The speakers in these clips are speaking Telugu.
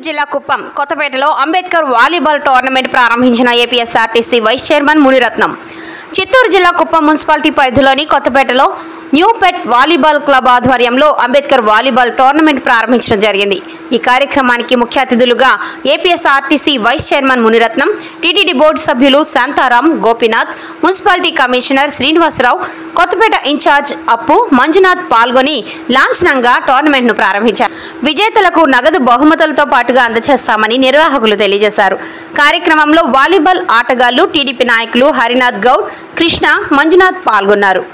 చిత్తూరు జిల్లా కుప్పం కొత్తపేటలో అంబేద్కర్ వాలీబాల్ టోర్నమెంట్ ప్రారంభించిన APSRTC vice chairman Munirathnam. Chittoor జిల్లా కుప్పం మున్సిపాలిటీ పరిధిలోని కొత్తపేటలో న్యూ పెట్ వాలీబాల్ క్లబ్ ఆధ్వర్యంలో అంబేద్కర్ వాలీబాల్ టోర్నమెంట్ ప్రారంభించడం జరిగింది. ఈ కార్యక్రమానికి ముఖ్య అతిథులుగా APSRTC vice chairman Munirathnam, TTD board సభ్యులు Shantaram, Gopinath, municipality commissioner Srinivasarao, Kothapeta incharge Appu, Manjunath పాల్గొని లాంఛనంగా టోర్నమెంట్ను ప్రారంభించారు. విజేతలకు నగదు బహుమతులతో పాటుగా అందజేస్తామని నిర్వాహకులు తెలియజేశారు. కార్యక్రమంలో వాలీబాల్ ఆటగాళ్లు, టీడీపీ నాయకులు హరినాథ్ గౌడ్, కృష్ణ, మంజునాథ్ పాల్గొన్నారు.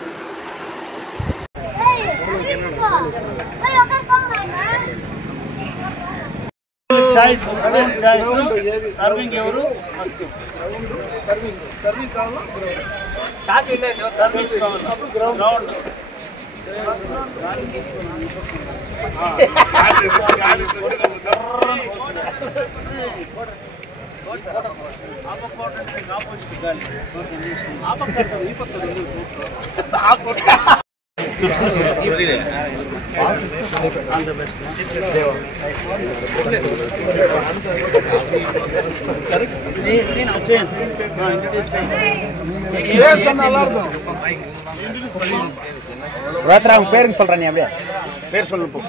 பேருங்க சொல்றேன் நீ அப்படியே பேர் சொல்லு போ.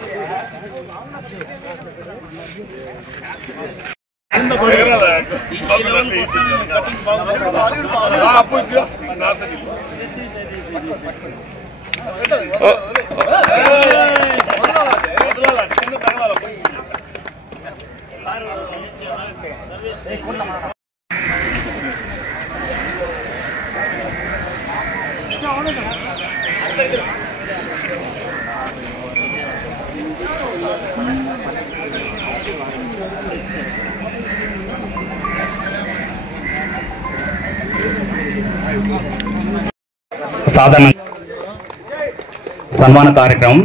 సాధన సన్మాన కార్యక్రమం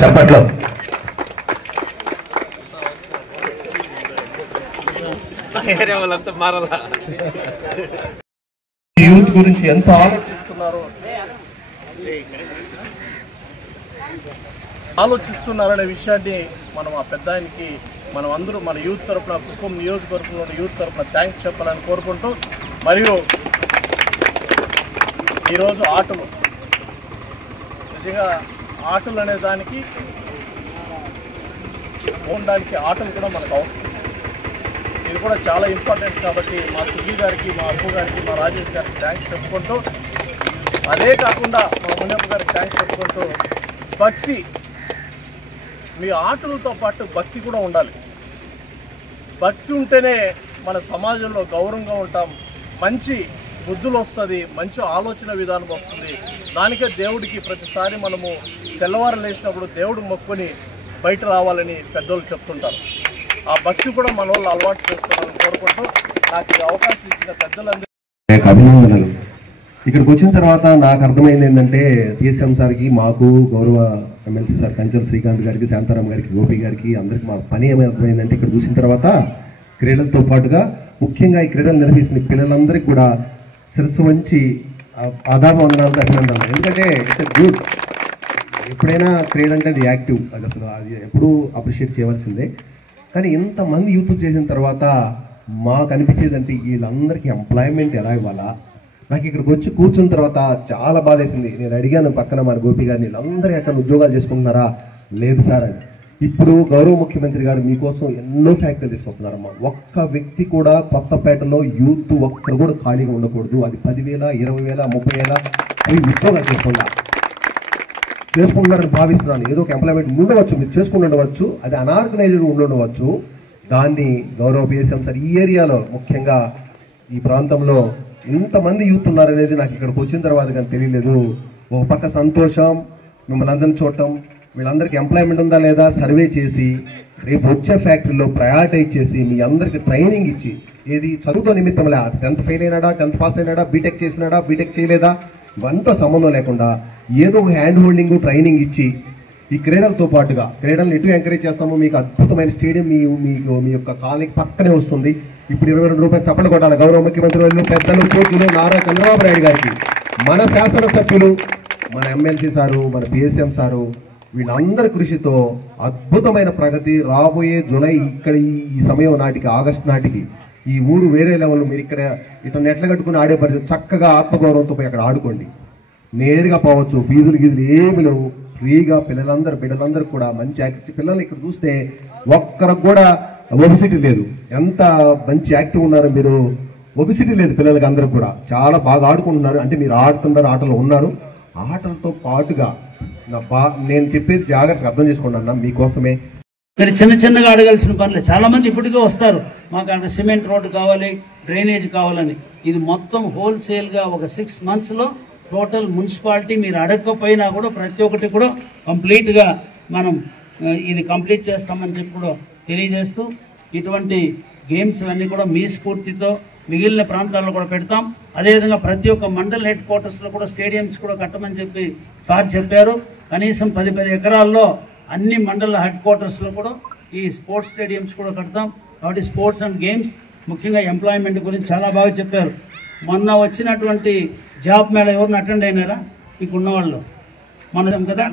చప్పట్లో యూత్ గురించి ఎంత ఆలోచిస్తున్నారనే విషయాన్ని మనం ఆ పెద్ద ఆయనకి మనం అందరూ మన యూత్ తరఫున కుప్పం నియోజకవర్గంలో యూత్ తరఫున థ్యాంక్స్ చెప్పాలని కోరుకుంటూ, మరియు ఈరోజు ఆటలు నిజంగా ఆటలు అనే దానికి ఉండడానికి ఆటలు కూడా మనకు అవసరం. ఇది కూడా చాలా ఇంపార్టెంట్ కాబట్టి మా సుజీ గారికి, మా అప్పు గారికి, మా రాజేష్ గారికి థ్యాంక్స్ చెప్పుకుంటూ, అదే కాకుండా మా మునియప్ప గారికి థ్యాంక్స్ చెప్పుకుంటూ, భక్తి మీ ఆటలతో పాటు భక్తి కూడా ఉండాలి. భక్తి ఉంటేనే మన సమాజంలో గౌరవంగా ఉంటాం, మంచి బుద్ధులు వస్తుంది, మంచి ఆలోచన విధానం వస్తుంది. దానికే దేవుడికి ప్రతిసారి మనము తెల్లవారు లేచినప్పుడు దేవుడు మొక్కుని బయట రావాలని పెద్దోళ్ళు చెప్తుంటారు. ఆ భక్తి కూడా మన వాళ్ళు అలవాటు చేసుకోవాలని కోరుకుంటూ, నాకు ఈ అవకాశం ఇచ్చిన పెద్దలందరికీ అభినందనలు. ఇక్కడికి వచ్చిన తర్వాత నాకు అర్థమైంది ఏంటంటే, టీఎస్ఎం సార్కి, మాకు, గౌరవ ఎమ్మెల్సీ సార్ కంచల్ శ్రీకాంత్ గారికి, శాంతారాం గారికి, గోపి గారికి అందరికీ మా పని ఏమైందంటే, ఇక్కడ చూసిన తర్వాత క్రీడలతో పాటుగా ముఖ్యంగా ఈ క్రీడలు నిర్వహిస్తున్న పిల్లలందరికీ కూడా శిరస్సు వంచి ఆధారవందనాలతో అభినందనలు. ఎందుకంటే ఇట్స్ గుడ్. ఎప్పుడైనా క్రీడ అంటే అది యాక్టివ్, అది అసలు అది ఎప్పుడూ అప్రిషియేట్ చేయవలసిందే. కానీ ఇంతమంది యూత్ చేసిన తర్వాత మాకు అనిపించేది అంటే, వీళ్ళందరికీ ఎంప్లాయ్మెంట్ ఎలా ఇవ్వాలా. నాకు ఇక్కడికి వచ్చి కూర్చున్న తర్వాత చాలా బాధ వేసింది. నేను అడిగాను పక్కన మన గోపి గారిని, వీళ్ళందరూ ఎక్కడ ఉద్యోగాలు చేసుకుంటున్నారా? లేదు సార్ అని. ఇప్పుడు గౌరవ ముఖ్యమంత్రి గారు మీకోసం ఎన్నో ఫ్యాక్టరీలు తీసుకొస్తున్నారమ్మా. ఒక్క వ్యక్తి కూడా కొత్తపేటలో యూత్ ఒక్కరు కూడా ఖాళీగా ఉండకూడదు. అది 10,000, 20,000, 30,000 అవి ఉద్యోగాలు చేసుకుంటున్నారని భావిస్తున్నాను. ఏదో ఒక ఎంప్లాయ్మెంట్ ఉండవచ్చు, మీరు చేసుకుని ఉండవచ్చు, అది అనార్గనైజ్డ్ ఉండవచ్చు. దాన్ని గౌరవ పిఎస్ఎం సార్ ఈ ఏరియాలో ముఖ్యంగా ఈ ప్రాంతంలో ఇంతమంది యూత్ ఉన్నారనేది నాకు ఇక్కడికి వచ్చిన తర్వాత కానీ తెలియలేదు. ఒక పక్క సంతోషం, మిమ్మల్ని అందరిని చూడటం, వీళ్ళందరికీ ఎంప్లాయ్మెంట్ ఉందా లేదా సర్వే చేసి రేపు వచ్చే ఫ్యాక్టరీలో ప్రయారిటైజ్ చేసి మీ అందరికి ట్రైనింగ్ ఇచ్చి, ఏది చదువుతో నిమిత్తంలే 10th ఫెయిల్ అయినాడా, 10th పాస్ అయినాడా, బీటెక్ చేసినాడా, బీటెక్ చేయలేదా, ఇవంతా సంబంధం లేకుండా ఏదో ఒక హ్యాండ్ హోల్డింగ్ ట్రైనింగ్ ఇచ్చి ఈ క్రీడలతో పాటుగా క్రీడలను ఎటు ఎంకరేజ్ చేస్తామో మీకు అద్భుతమైన స్టేడియం మీ యొక్క కాలనీకి పక్కనే వస్తుంది. ఇప్పుడు 22 రూపాయలు చప్పట్లు కొట్టాలి గౌరవ ముఖ్యమంత్రి వాళ్ళు, పెద్దలు, కోర్టులు, నారా చంద్రబాబు నాయుడు గారికి, మన శాసనసభ్యులు, మన ఎమ్మెల్సీ సారు, మన పిఎస్ఎం సారు, వీళ్ళందరి కృషితో అద్భుతమైన ప్రగతి రాబోయే జూలై ఇక్కడ ఈ సమయం నాటికి, ఆగస్టు నాటికి ఈ ఊరు వేరే లెవెల్లో మీరు ఇక్కడ ఇట్లా నెట్లు కట్టుకుని ఆడే పరిస్థితి, చక్కగా ఆత్మగౌరవంతో పోయి అక్కడ ఆడుకోండి. నేరుగా పోవచ్చు, ఫీజులు ఏమి లేవు, ఫ్రీగా బిడ్డలందరూ కూడా మంచి యాక్టివ్ పిల్లలు ఇక్కడ చూస్తే ఒక్కరికి కూడా ఒబిసిటీ లేదు. ఎంత మంచి యాక్టివ్ ఉన్నారు మీరు, ఒబిసిటీ లేదు పిల్లలకి, అందరికి కూడా చాలా బాగా ఆడుకుంటున్నారు. అంటే మీరు ఆడుతున్నారు, ఆటలో ఉన్నారు. ఆటలతో పాటుగా నేను చెప్పేది జాగ్రత్తగా అర్థం చేసుకోండి అన్న, మీకోసమే. మరి చిన్నగా అడగాల్సిన పనులే. చాలా మంది ఇప్పటికే వస్తారు, మాకు అక్కడ సిమెంట్ రోడ్డు కావాలి, డ్రైనేజ్ కావాలని. ఇది మొత్తం హోల్సేల్గా ఒక 6 monthsలో టోటల్ మున్సిపాలిటీ మీరు అడగకపోయినా కూడా ప్రతి ఒక్కటి కూడా కంప్లీట్గా మనం ఇది కంప్లీట్ చేస్తామని చెప్పి కూడా తెలియజేస్తూ, ఇటువంటి గేమ్స్ అన్నీ కూడా మీ స్ఫూర్తితో మిగిలిన ప్రాంతాల్లో కూడా పెడతాం. అదేవిధంగా ప్రతి ఒక్క మండల్ హెడ్ క్వార్టర్స్లో కూడా స్టేడియంస్ కూడా కట్టమని చెప్పి సార్ చెప్పారు. కనీసం 10 ఎకరాల్లో అన్ని మండల హెడ్ క్వార్టర్స్లో కూడా ఈ స్పోర్ట్స్ స్టేడియంస్ కూడా కడతాం. కాబట్టి స్పోర్ట్స్ అండ్ గేమ్స్, ముఖ్యంగా ఎంప్లాయ్మెంట్ గురించి చాలా బాగా చెప్పారు. మొన్న వచ్చినటువంటి జాబ్ మేళ ఎవరిని అటెండ్ అయినారా? మీకు ఉన్నవాళ్ళు మనం కదా,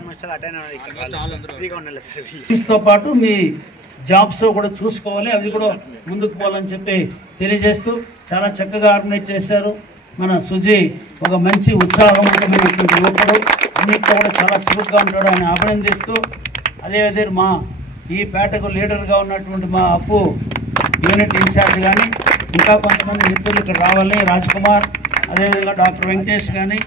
తో పాటు మీ జాబ్స్ కూడా చూసుకోవాలి, అవి కూడా ముందుకు పోవాలని చెప్పి తెలియజేస్తూ చాలా చక్కగా ఆర్గనైజ్ చేశారు. మన సుజీ ఒక మంచి ఉత్సాహవంతమైనటువంటి యువకుడు, అన్నింటిలో కూడా చాలా చురుగ్గా ఉంటాడు, ఆయన అభినందిస్తూ, అదేవిధంగా మా ఈ పేటకు లీడర్గా ఉన్నటువంటి మా అప్పు యూనిట్ ఇన్ఛార్జ్ కానీ ఇంకా కొంతమంది మిత్రులు ఇక్కడ రావాలి, రాజ్ కుమార్, అదేవిధంగా డాక్టర్ వెంకటేష్ కానీ,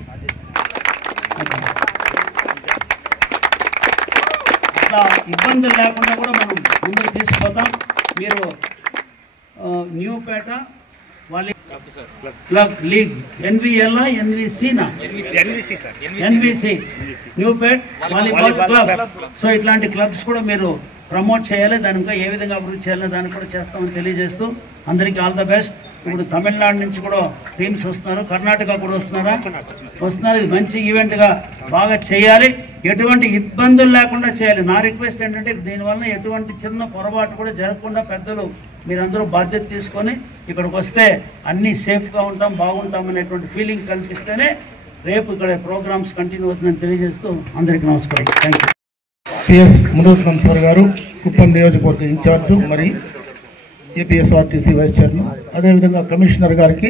ఇట్లా ఇబ్బందులు లేకుండా కూడా మనం ముందుకు తీసుకుపోతాం. మీరు Newpeta volley club league NVL ఎన్విసినా NVC Newpet volleyball club, so ఇట్లాంటి క్లబ్స్ కూడా మీరు ప్రమోట్ చేయాలి. దాని ఇంకా ఏ విధంగా అభివృద్ధి చేయాలో దాన్ని కూడా చేస్తామని తెలియజేస్తూ అందరికీ ఆల్ ద బెస్ట్. ఇప్పుడు తమిళనాడు నుంచి కూడా టీమ్స్ వస్తున్నారు, కర్ణాటక కూడా వస్తున్నారు. ఇది మంచి ఈవెంట్గా బాగా చేయాలి, ఎటువంటి ఇబ్బందులు లేకుండా చేయాలి. నా రిక్వెస్ట్ ఏంటంటే దీనివల్ల ఎటువంటి చిన్న పొరపాటు కూడా జరగకుండా పెద్దలు మీరందరూ బాధ్యత తీసుకొని ఇక్కడికి వస్తే అన్నీ సేఫ్గా ఉంటాం, బాగుంటాం అనేటువంటి ఫీలింగ్ కల్పిస్తేనే రేపు ఇక్కడ ప్రోగ్రామ్స్ కంటిన్యూ అవుతుందని తెలియజేస్తూ అందరికీ నమస్కారం. Thank you. PS Muniratnam sir గారు, కుప్పం నియోజకవర్గ ఇన్ఛార్జు, మరి ఏపీఎస్ఆర్టీసీ వైస్ చైర్మన్, అదేవిధంగా కమిషనర్ గారికి,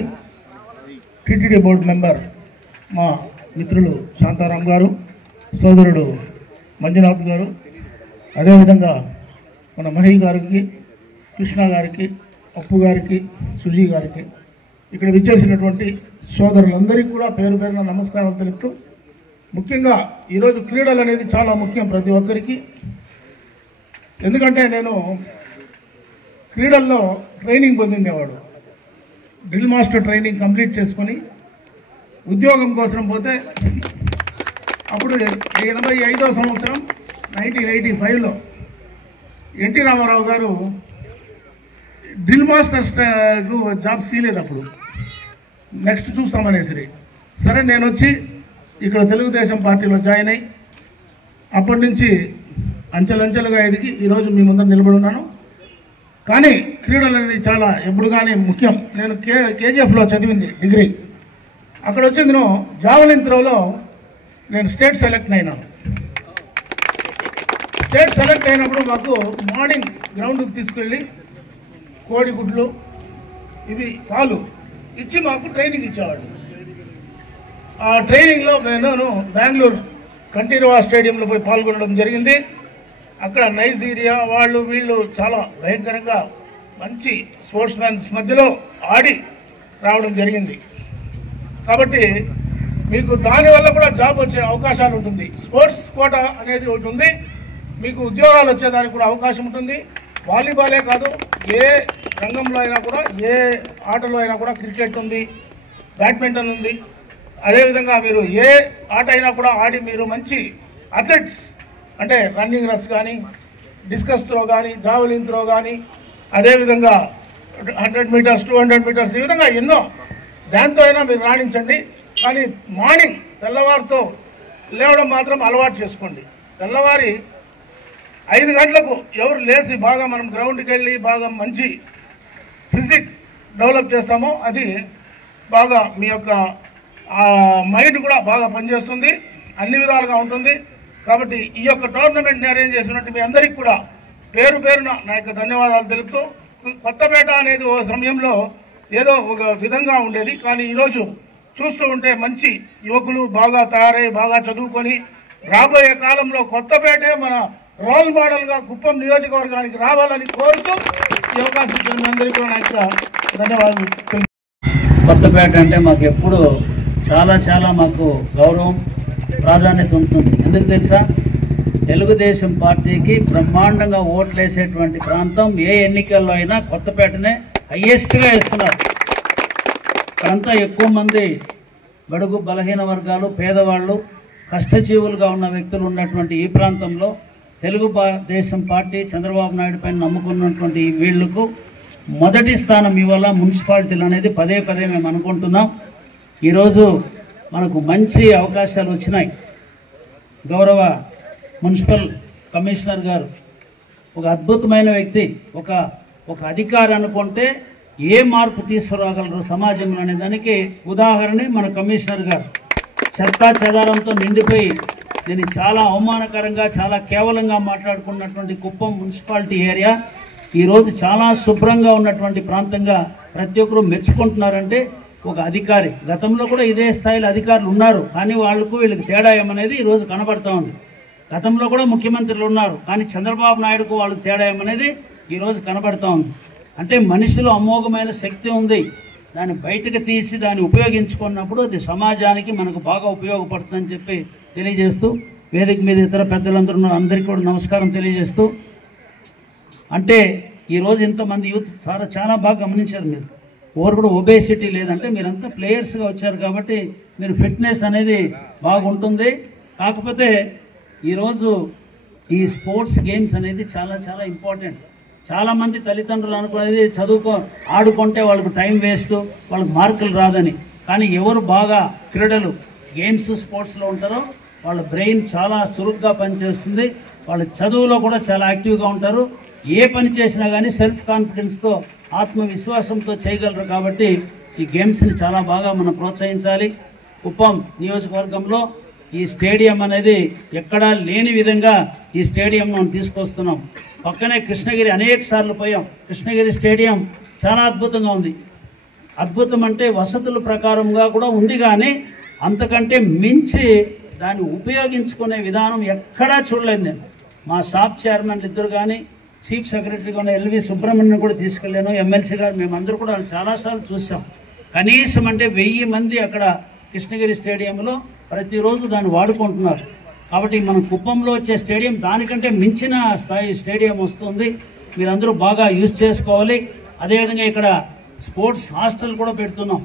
టీటీడీ బోర్డు మెంబర్ మా మిత్రులు శాంతారాం గారు, సోదరుడు మంజునాథ్ గారు, అదేవిధంగా మన మహి గారికి, కృష్ణ గారికి, అప్పు గారికి, సుజీ గారికి, ఇక్కడ విచ్చేసినటువంటి సోదరులందరికీ కూడా పేరు పేరున నమస్కారాలు తెలుపుతూ, ముఖ్యంగా ఈరోజు క్రీడలు అనేది చాలా ముఖ్యం ప్రతి ఒక్కరికి. ఎందుకంటే నేను క్రీడల్లో ట్రైనింగ్ పొందిండేవాడు, డ్రిల్ మాస్టర్ ట్రైనింగ్ కంప్లీట్ చేసుకొని ఉద్యోగం కోసం పోతే అప్పుడు 85వ సంవత్సరం 1985లో ఎన్టీ రామారావు గారు డ్రిల్ మాస్టర్స్కు జాబ్ చేయలేదు. అప్పుడు నెక్స్ట్ చూస్తామనేసి సరే నేను వచ్చి ఇక్కడ తెలుగుదేశం పార్టీలో జాయిన్ అయ్యి అప్పటి నుంచి అంచెలంచెలుగా ఎదిగి ఈరోజు మీ ముందర నిలబడి ఉన్నాను. కానీ క్రీడలు అనేది చాలా ఎప్పుడు కానీ ముఖ్యం. నేను కేజీఎఫ్లో చదివింది డిగ్రీ, అక్కడ వచ్చింది జావలిన్ త్రోలో నేను స్టేట్ సెలెక్ట్ అయినాను. స్టేట్ సెలెక్ట్ అయినప్పుడు మాకు మార్నింగ్ గ్రౌండ్కి తీసుకెళ్ళి కోడిగుడ్లు ఇవి పాలు ఇచ్చి మాకు ట్రైనింగ్ ఇచ్చేవాడు. ఆ ట్రైనింగ్లో నేను బెంగళూరు కంఠీరవ స్టేడియంలో పోయి పాల్గొనడం జరిగింది. అక్కడ నైజీరియా వాళ్ళు వీళ్ళు చాలా భయంకరంగా మంచి స్పోర్ట్స్ మ్యాన్స్ మధ్యలో ఆడి రావడం జరిగింది. కాబట్టి మీకు దానివల్ల కూడా జాబ్ వచ్చే అవకాశాలు ఉంటుంది. స్పోర్ట్స్ కోటా అనేది ఒకటి ఉంది, మీకు ఉద్యోగాలు వచ్చేదానికి కూడా అవకాశం ఉంటుంది. వాలీబాలే కాదు, ఏ రంగంలో అయినా కూడా, ఏ ఆటలో అయినా కూడా, క్రికెట్ ఉంది, బ్యాడ్మింటన్ ఉంది. అదేవిధంగా మీరు ఏ ఆట అయినా కూడా ఆడి మీరు మంచి అథ్లెట్స్ అంటే రన్నింగ్ రేస్ కానీ, డిస్కస్ త్రో కానీ, జావెలిన్ త్రో కానీ, అదేవిధంగా 100 మీటర్స్, 200 మీటర్స్, ఈ విధంగా ఎన్నో, దాంతో అయినా మీరు రాణించండి. కానీ మార్నింగ్ తెల్లవారితో లేవడం మాత్రం అలవాటు చేసుకోండి. తెల్లవారి 5 గంటలకు ఎవరు లేచి బాగా మనం గ్రౌండ్కి వెళ్ళి బాగా మంచి ఫిజిక్ డెవలప్ చేస్తామో అది బాగా మీ యొక్క మైండ్ కూడా బాగా పనిచేస్తుంది, అన్ని విధాలుగా ఉంటుంది. కాబట్టి ఈ యొక్క టోర్నమెంట్ని అరేంజ్ చేసినట్టు మీ అందరికీ కూడా పేరు పేరున నా యొక్క ధన్యవాదాలు తెలుపుతూ, కొత్తపేట అనేది ఓ సమయంలో ఏదో ఒక విధంగా ఉండేది, కానీ ఈరోజు చూస్తూ ఉంటే మంచి యువకులు బాగా తయారై బాగా చదువుకొని రాబోయే కాలంలో కొత్తపేటే మన రోల్ మోడల్గా కుప్పం నియోజకవర్గానికి రావాలని కోరుతూ ఈ అవకాశం ఇచ్చిన మీ అందరికీ కూడా నా యొక్క ధన్యవాదాలు. కొత్తపేట అంటే మాకు ఎప్పుడు చాలా చాలా మాకు గౌరవం, ప్రాధాన్యత ఉంటుంది. ఎందుకు తెలుసా? తెలుగుదేశం పార్టీకి బ్రహ్మాండంగా ఓట్లు వేసేటువంటి ప్రాంతం. ఏ ఎన్నికల్లో అయినా కొత్తపేటనే హయ్యెస్ట్గా వేస్తున్నారు. ఇక్కడంతా ఎక్కువ మంది బడుగు బలహీన వర్గాలు, పేదవాళ్ళు, కష్టజీవులుగా ఉన్న వ్యక్తులు ఉన్నటువంటి ఈ ప్రాంతంలో తెలుగుదేశం పార్టీ చంద్రబాబు నాయుడు పైన నమ్ముకున్నటువంటి వీళ్లకు మొదటి స్థానం ఇవాళ మున్సిపాలిటీలు అనేది పదే పదే మేము అనుకుంటున్నాం. ఈరోజు మనకు మంచి అవకాశాలు వచ్చినాయి. గౌరవ మున్సిపల్ కమిషనర్ గారు ఒక అద్భుతమైన వ్యక్తి, ఒక అధికారి అనుకుంటే ఏ మార్పు తీసుకురాగలరు సమాజంలో అనే దానికి ఉదాహరణ మన కమిషనర్ గారు. చెత్తా చెదారంతో నిండిపోయి దీన్ని చాలా అవమానకరంగా, చాలా కేవలంగా మాట్లాడుకున్నటువంటి కుప్పం మున్సిపాలిటీ ఏరియా ఈరోజు చాలా శుభ్రంగా ఉన్నటువంటి ప్రాంతంగా ప్రతి ఒక్కరూ మెచ్చుకుంటున్నారంటే ఒక అధికారి. గతంలో కూడా ఇదే స్థాయిలో అధికారులు ఉన్నారు, కానీ వీళ్ళకి తేడా ఏమనేది ఈరోజు కనబడతా ఉంది. గతంలో కూడా ముఖ్యమంత్రులు ఉన్నారు, కానీ చంద్రబాబు నాయుడుకు వాళ్ళకి తేడా ఏమనేది ఈరోజు కనబడతా ఉంది. అంటే మనిషిలో అమోఘమైన శక్తి ఉంది, దాన్ని బయటకు తీసి దాన్ని ఉపయోగించుకున్నప్పుడు అది సమాజానికి మనకు బాగా ఉపయోగపడుతుందని చెప్పి తెలియజేస్తూ, వేదిక మీద ఇతర పెద్దలందరూ అందరికీ కూడా నమస్కారం తెలియజేస్తూ, అంటే ఈరోజు ఇంతమంది యూత్ చాలా బాగా గమనించారు మీరు. ఎవరు కూడా ఒబేసిటీ లేదంటే మీరంతా ప్లేయర్స్గా వచ్చారు కాబట్టి మీరు ఫిట్నెస్ అనేది బాగుంటుంది. కాకపోతే ఈరోజు ఈ స్పోర్ట్స్ గేమ్స్ అనేది చాలా చాలా ఇంపార్టెంట్. చాలామంది తల్లిదండ్రులు అనుకునేది ఆడుకుంటే వాళ్ళకు టైం వేస్ట్, వాళ్ళకి మార్కులు రాదని. కానీ ఎవరు బాగా క్రీడలు గేమ్స్ స్పోర్ట్స్లో ఉంటారో వాళ్ళ బ్రెయిన్ చాలా చురుగ్గా పనిచేస్తుంది, వాళ్ళ చదువులో కూడా చాలా యాక్టివ్గా ఉంటారు. ఏ పని చేసినా కానీ సెల్ఫ్ కాన్ఫిడెన్స్తో, ఆత్మవిశ్వాసంతో చేయగలరు. కాబట్టి ఈ గేమ్స్ని చాలా బాగా మనం ప్రోత్సహించాలి. కుప్పం నియోజకవర్గంలో ఈ స్టేడియం అనేది ఎక్కడా లేని విధంగా ఈ స్టేడియం మనం తీసుకొస్తున్నాం. పక్కనే కృష్ణగిరి అనేక సార్లు పోయాం. కృష్ణగిరి స్టేడియం చాలా అద్భుతంగా ఉంది. అద్భుతం అంటే వసతుల ప్రకారంగా కూడా ఉంది, కానీ అంతకంటే మించి దాన్ని ఉపయోగించుకునే విధానం ఎక్కడా చూడలేదు. నేను మా షాప్ చైర్మన్లు ఇద్దరు కానీ, చీఫ్ సెక్రటరీగా ఉన్న ఎల్వి సుబ్రహ్మణ్యం కూడా తీసుకెళ్ళాను, ఎమ్మెల్సీ గారు, మేమందరూ కూడా చాలాసార్లు చూసాం. కనీసం అంటే 1000 మంది అక్కడ కృష్ణగిరి స్టేడియంలో ప్రతిరోజు దాన్ని వాడుకుంటున్నారు. కాబట్టి మన కుప్పంలో వచ్చే స్టేడియం దానికంటే మించిన స్థాయి స్టేడియం వస్తుంది. మీరందరూ బాగా యూజ్ చేసుకోవాలి. అదేవిధంగా ఇక్కడ స్పోర్ట్స్ హాస్టల్ కూడా పెడుతున్నాం.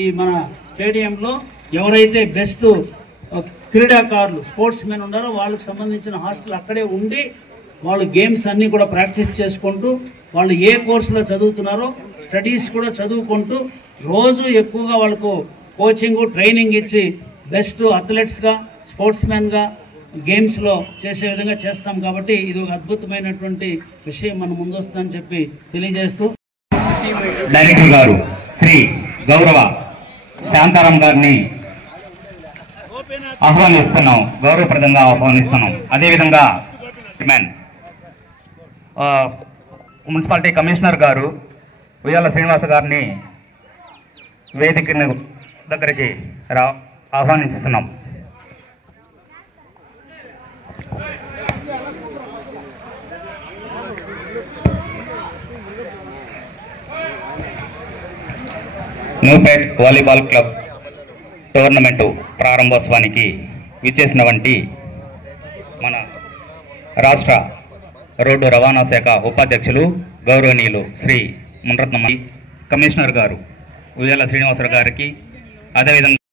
ఈ మన స్టేడియంలో ఎవరైతే బెస్ట్ క్రీడాకారులు, స్పోర్ట్స్ మెన్ ఉన్నారో వాళ్ళకి సంబంధించిన హాస్టల్ అక్కడే ఉండి వాళ్ళు గేమ్స్ అన్నీ కూడా ప్రాక్టీస్ చేసుకుంటూ, వాళ్ళు ఏ కోర్సులో చదువుతున్నారో స్టడీస్ కూడా చదువుకుంటూ రోజు ఎక్కువగా వాళ్ళకు కోచింగ్, ట్రైనింగ్ ఇచ్చి బెస్ట్ అథ్లెట్స్గా, స్పోర్ట్స్ మెన్గా గేమ్స్లో చేసే విధంగా చేస్తాం. కాబట్టి ఇది ఒక అద్భుతమైనటువంటి విషయం మన ముందు వస్తుందని చెప్పి తెలియజేస్తూ, డైరెక్టర్ గారు శ్రీ గౌరవ శాంతారాం గారిని ఆహ్వానిస్తున్నాం, గౌరవప్రదంగా ఆహ్వానిస్తున్నాం. అదేవిధంగా మున్సిపాలిటీ కమిషనర్ గారు ఉయ్యాల శ్రీనివాస గారిని వేదిక దగ్గరికి ఆహ్వానిస్తున్నాం. న్యూపేట్ వాలీబాల్ క్లబ్ టోర్నమెంటు ప్రారంభోత్సవానికి విచ్చేసినటువంటి మన రాష్ట్ర రోడ్డు రవాణా శాఖ ఉపాధ్యక్షులు గౌరవనీయులు శ్రీ మునరత్నం కమిషనర్ గారు ఉయ్యాల శ్రీనివాసరావు గారికి, అదేవిధంగా